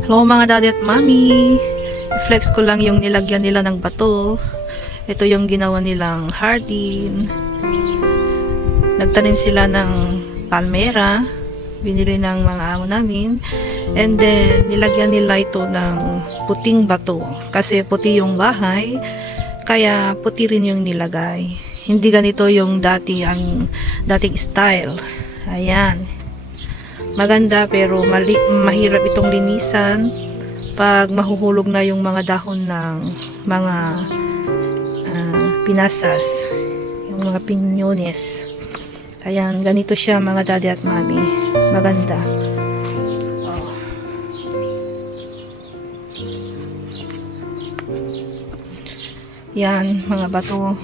Hello mga daddy at mommy. I-flex ko lang yung nilagyan nila ng bato. Ito yung ginawa nilang hardin. Nagtanim sila ng palmera. Binili ng mga amo namin. And then, nilagyan nila ito ng puting bato. Kasi puti yung bahay. Kaya puti rin yung nilagay. Hindi ganito yung dating style. Ayan. Maganda pero mahirap itong linisan pag mahuhulog na yung mga dahon ng mga pinasas, yung mga pinyones. Ayan, ganito siya mga daddy at mommy. Maganda. Oh. Yan, mga bato.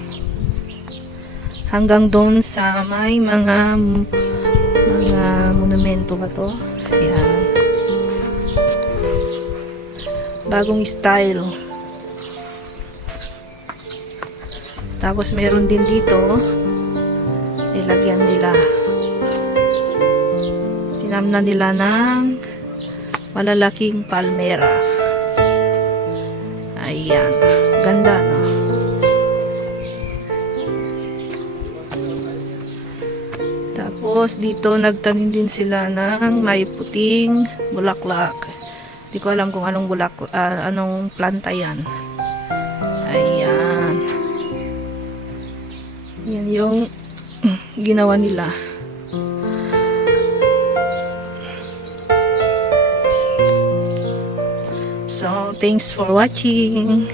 Hanggang doon sa may mga monumento ba to? Ayan. Bagong style. Tapos meron din dito nilagyan nila. Tinamnan nila ng malalaking palmera. Ayan. Ganda, no? Tapos dito nagtanim din sila ng may puting bulaklak. Hindi ko alam kung anong anong planta yan. Ayan. Yan yung ginawa nila. So, thanks for watching.